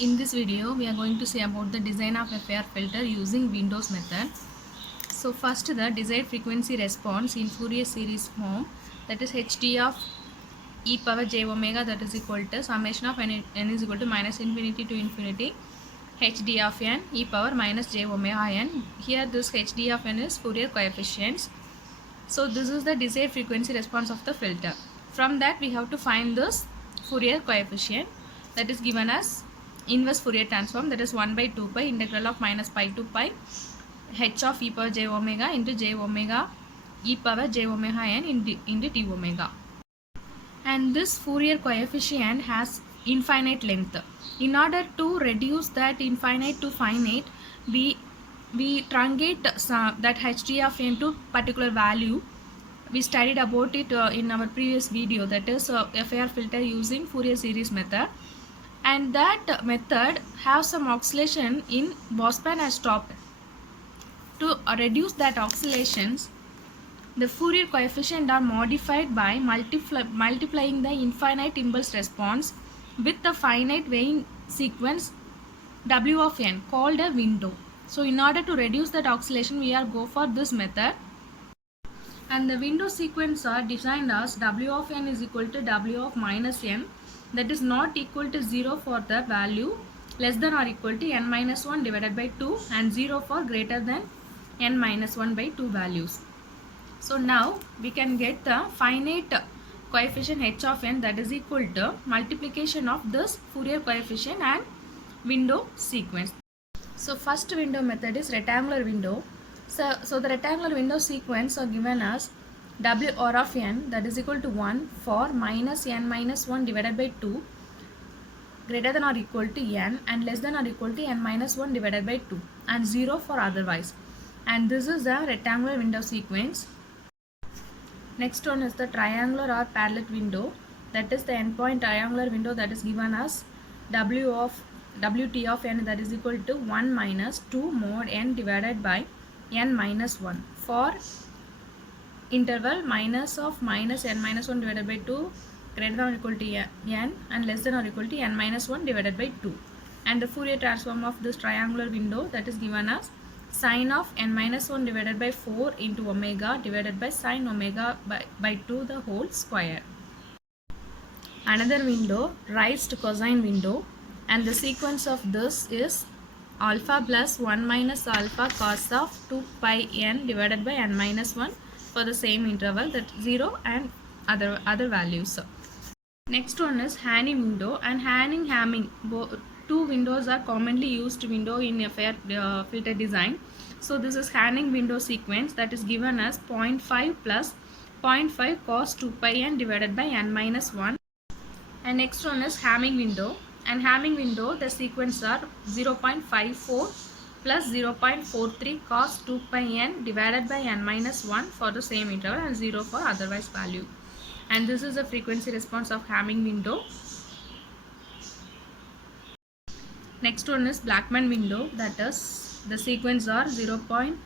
In this video, we are going to see about the design of FIR filter using Windows method. So first, the desired frequency response in Fourier series form, that is Hd of e power j omega, that is equal to summation of n is equal to minus infinity to infinity Hd of n e power minus j omega n. Here this Hd of n is Fourier coefficients. So this is the desired frequency response of the filter. From that we have to find this Fourier coefficient, that is given as inverse Fourier transform, that is 1 by 2 pi integral of minus pi to pi h of e power j omega into j omega e power j omega n into t omega. And this Fourier coefficient has infinite length. In order to reduce that infinite to finite, we truncate that Hd of n to particular value. We studied about it in our previous video, that is FIR filter using Fourier series method, and that method has some oscillation in Bosband as stopped. To reduce that oscillations, the Fourier coefficient are modified by multiplying the infinite impulse response with the finite weighing sequence W of n called a window. So in order to reduce that oscillation, we are go for this method. And the window sequence are designed as W of n is equal to W of minus n, that is not equal to 0 for the value less than or equal to n minus 1 divided by 2 and 0 for greater than n minus 1 by 2 values. So now we can get the finite coefficient h of n, that is equal to multiplication of this Fourier coefficient and window sequence. So first window method is rectangular window. So the rectangular window sequence are given as W or of n, that is equal to 1 for minus n minus 1 divided by 2 greater than or equal to n and less than or equal to n minus 1 divided by 2 and 0 for otherwise. And this is the rectangular window sequence. Next one is the triangular or parallel window, that is the endpoint triangular window, that is given as Wt of n, that is equal to 1 minus 2 mod n divided by n minus 1 for interval minus of minus n minus 1 divided by 2 greater than or equal to n and less than or equal to n minus 1 divided by 2. And the Fourier transform of this triangular window, that is given as sine of n minus 1 divided by 4 into omega divided by sine omega by 2 the whole square. Another window, raised cosine window, and the sequence of this is alpha plus 1 minus alpha cos of 2 pi n divided by n minus 1 for the same interval, that 0 and other values. Next one is Hanning window and Hanning-Hamming. Two windows are commonly used window in FIR filter design. So this is Hanning window sequence, that is given as 0.5 plus 0.5 cos 2 pi n divided by n minus 1. And next one is Hamming window. And Hamming window, the sequence are 0.54 plus 0.43 cos 2 pi n divided by n minus 1 for the same interval and 0 for otherwise value. And this is the frequency response of Hamming window. Next one is Blackman window, that is the sequence are 0.42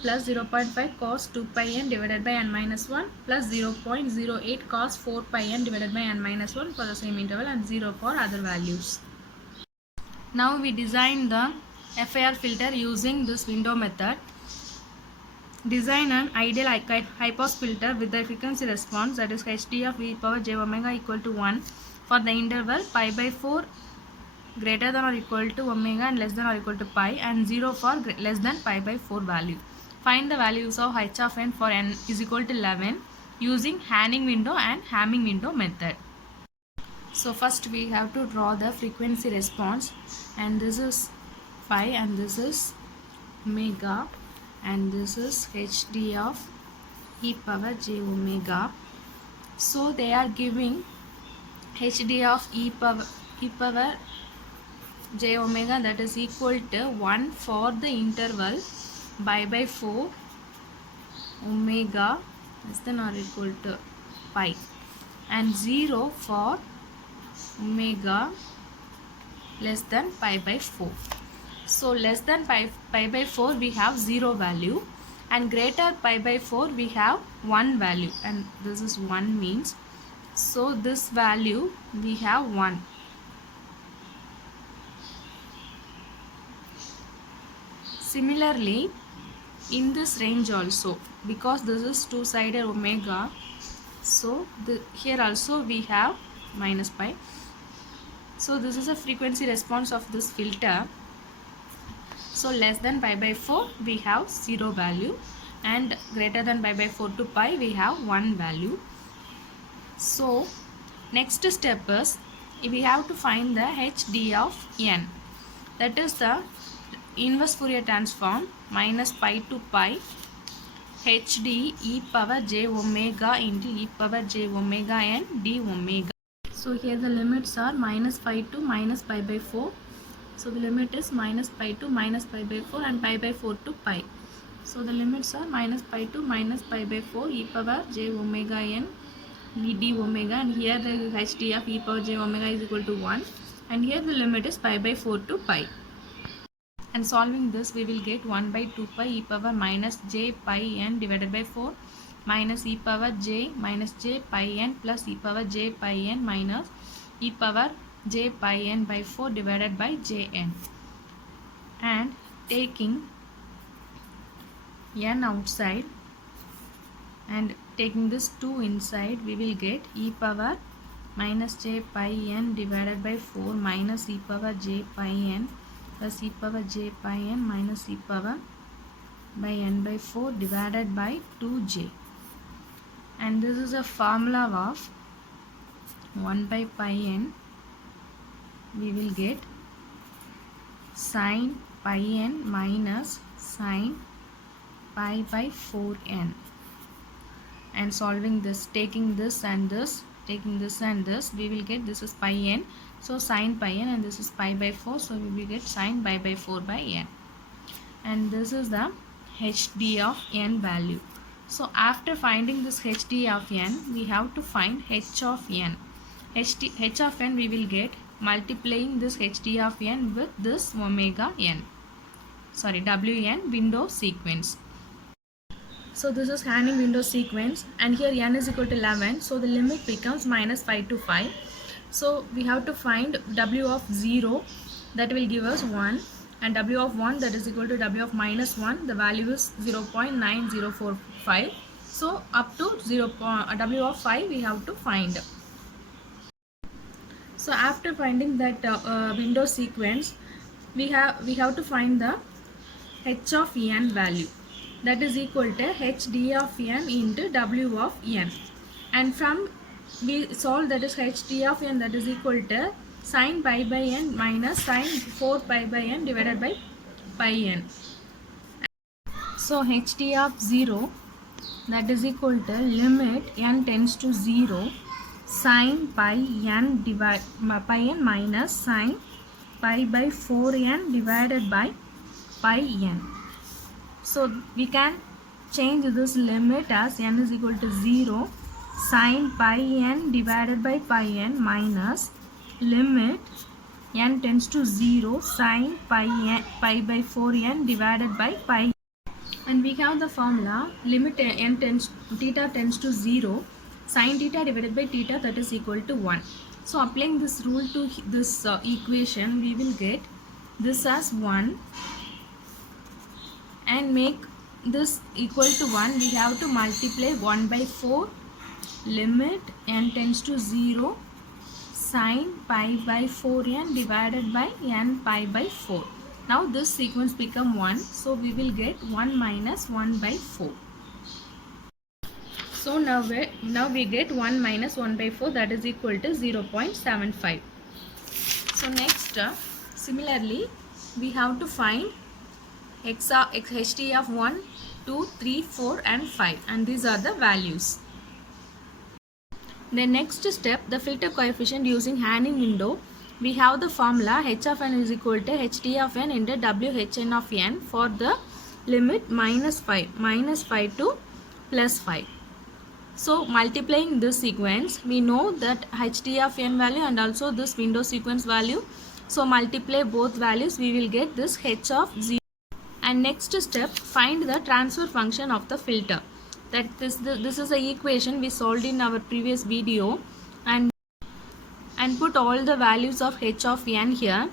plus 0.5 cos 2 pi n divided by n minus 1 plus 0.08 cos 4 pi n divided by n minus 1 for the same interval and 0 for other values. Now we design the FIR filter using this window method. Design an ideal high pass filter with the frequency response, that is Hd of e power j omega equal to 1 for the interval pi by 4 greater than or equal to omega and less than or equal to pi and 0 for less than pi by 4 value. Find the values of h of n for n is equal to 11 using Hanning window and Hamming window method. So first we have to draw the frequency response, and this is pi and this is omega and this is Hd of e power j omega. So they are giving Hd of e power j omega, that is equal to 1 for the interval pi by 4 omega less than or equal to pi and 0 for omega less than pi by 4. So less than pi by 4 we have 0 value and greater pi by 4 we have 1 value, and this is 1 means, so this value we have 1. Similarly, in this range also, because this is two-sided omega, so here also we have minus pi. So this is a frequency response of this filter. So less than pi by 4 we have 0 value, and greater than pi by 4 to pi we have 1 value. So next step is we have to find the HD of n, that is the inverse Fourier transform minus pi to pi HD e power j omega into e power j omega n d omega. So here the limits are minus pi to minus pi by 4. So the limit is minus pi to minus pi by 4 and pi by 4 to pi. So the limits are minus pi to minus pi by 4 e power j omega n d omega, and here the HD of e power j omega is equal to 1, and here the limit is pi by 4 to pi. And solving this we will get 1 by 2 pi e power minus j pi n divided by 4 minus e power j minus j pi n plus e power j pi n minus e power j pi n by 4 divided by j n. And taking n outside and taking this 2 inside, we will get e power minus j pi n divided by 4 minus e power j pi n plus e power j pi n minus e power by n by 4 divided by 2j. And this is a formula of 1 by pi n. We will get sin pi n minus sin pi by 4n. And solving this, taking this and this, taking this and this, we will get, this is pi n, so sin pi n, and this is pi by 4, so we will get sin pi by 4 by n. And this is the HD of n value. So after finding this HD of n, we have to find h of n. H of n we will get multiplying this HD of n with this omega n, Wn window sequence. So this is Hanning window sequence, and here n is equal to 11, so the limit becomes minus 5 to 5. So we have to find W of 0, that will give us 1, and W of 1, that is equal to W of minus 1, the value is 0.9045. So up to W of 5 we have to find. So after finding that window sequence, we have to find the h of n value, that is equal to HD of n into W of n, and from we solve, that is HD of n, that is equal to sin pi by n minus sin 4 pi by n divided by pi n. So HD of 0, that is equal to limit n tends to 0 sin pi n minus sin pi by 4n divided by pi n. So we can change this limit as n is equal to 0 sin pi n divided by pi n minus limit n tends to 0 sin pi by 4n divided by pi. And we have the formula limit theta tends to 0 sin theta divided by theta, that is equal to 1. So applying this rule to this equation, we will get this as 1, and make this equal to 1, we have to multiply 1 by 4 limit n tends to 0 sin pi by 4n divided by n pi by 4. Now this sequence become 1, so we will get 1 minus 1 by 4. So now we get 1 minus 1 by 4, that is equal to 0.75. So next, similarly, we have to find HD of 1, 2, 3, 4 and 5, and these are the values. The next step, the filter coefficient using Hanning window. We have the formula h of n is equal to HD of n into WHN of n for the limit minus 5 to plus 5. So multiplying this sequence, we know that HD of n value and also this window sequence value. So multiply both values, we will get this h of 0. And next step, find the transfer function of the filter. That this is the equation we solved in our previous video, and put all the values of h of n here.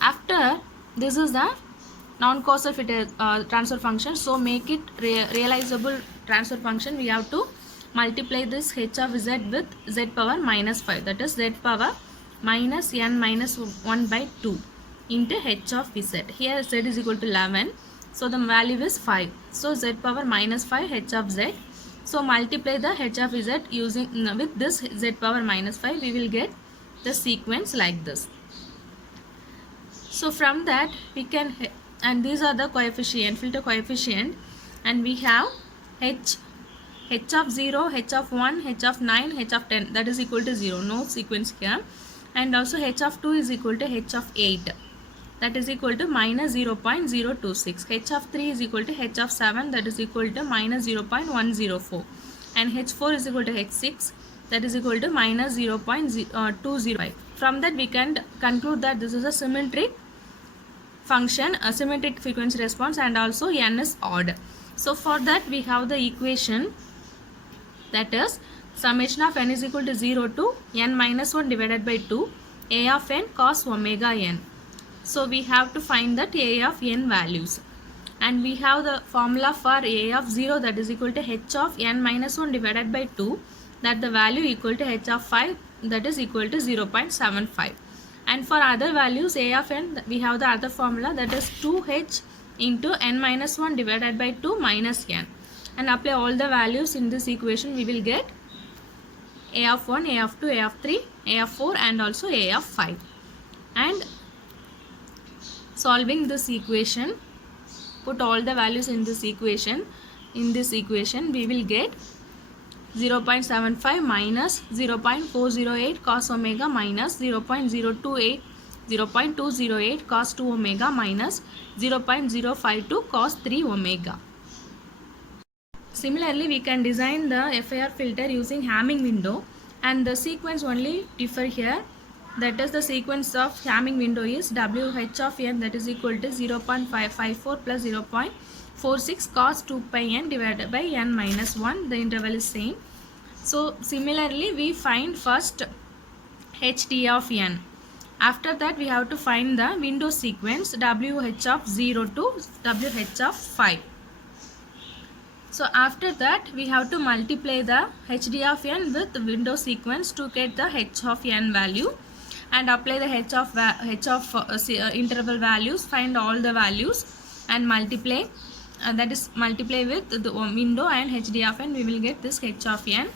After this is the non-causal transfer function. So make it realizable transfer function. We have to multiply this h of z with z power minus 5, that is z power minus n minus 1 by 2 into h of z. Here z is equal to 11, so the value is 5. So z power minus 5 h of z. So multiply the h of z using with this z power minus 5. We will get the sequence like this. So from that we can, and these are the coefficient, filter coefficient, and we have h of 0, h of 1, h of 9, h of 10, that is equal to 0, no sequence here. And also h of 2 is equal to h of 8, that is equal to minus 0.026. h of 3 is equal to h of 7, that is equal to minus 0.104. and h4 is equal to h6, that is equal to minus 0.205. From that we can conclude that this is a symmetric function, a symmetric frequency response, and also n is odd. So for that we have the equation, that is summation of n is equal to 0 to n minus 1 divided by 2 a of n cos omega n. So we have to find that a of n values, and we have the formula for a of 0, that is equal to h of n minus 1 divided by 2, that the value equal to h of 5, that is equal to 0.75. and for other values a of n, we have the other formula, that is 2h into n minus 1 divided by 2 minus n, and apply all the values in this equation. We will get a of 1, a of 2, a of 3, a of 4, and also a of 5. And solving this equation, put all the values in this equation. In this equation we will get 0.75 minus 0.408 cos omega minus 0.208 cos 2 omega minus 0.052 cos 3 omega. Similarly, we can design the FIR filter using Hamming window, and the sequence only differ here. That is, the sequence of Hamming window is WH of n, that is equal to 0.554 plus 0.46 cos 2 pi n divided by n minus 1. The interval is same. So similarly we find first HT of n. After that we have to find the window sequence WH of 0 to WH of 5. So after that we have to multiply the HD of n with the window sequence to get the H of n value, and apply the H of interval values, find all the values and multiply, that is multiply with the window and HD of n. We will get this H of n.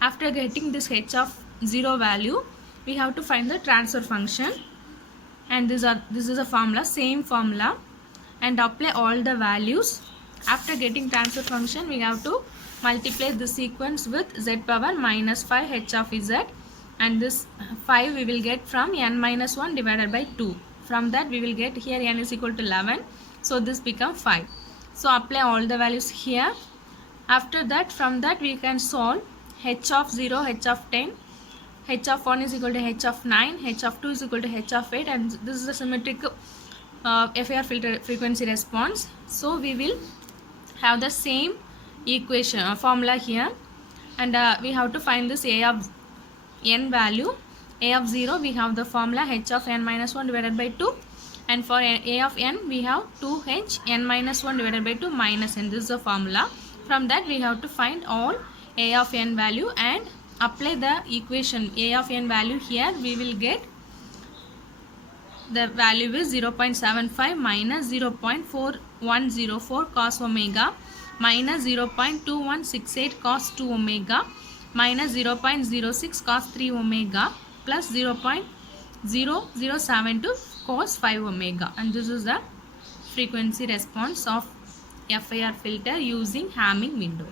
After getting this H of 0 value, we have to find the transfer function, and this is a formula, same formula, and apply all the values. After getting transfer function, we have to multiply the sequence with z power minus 5 h of z, and this 5 we will get from n minus 1 divided by 2. From that we will get, here n is equal to 11, so this become 5. So apply all the values here. After that, from that we can solve h of 0, h of 10, h of 1 is equal to h of 9, h of 2 is equal to h of 8, and this is the symmetric FIR filter frequency response. So we will have the same equation formula here, and we have to find this a of n value. A of 0 we have the formula h of n minus 1 divided by 2, and for a of n we have 2h n minus 1 divided by 2 minus n. This is the formula. From that we have to find all a of n value and apply the equation a of n value. Here we will get the value is 0.75 minus 0.4104 cos omega minus 0.2168 cos 2 omega minus 0.06 cos 3 omega plus 0.0072 cos 5 omega, and this is the frequency response of FIR filter using Hamming window.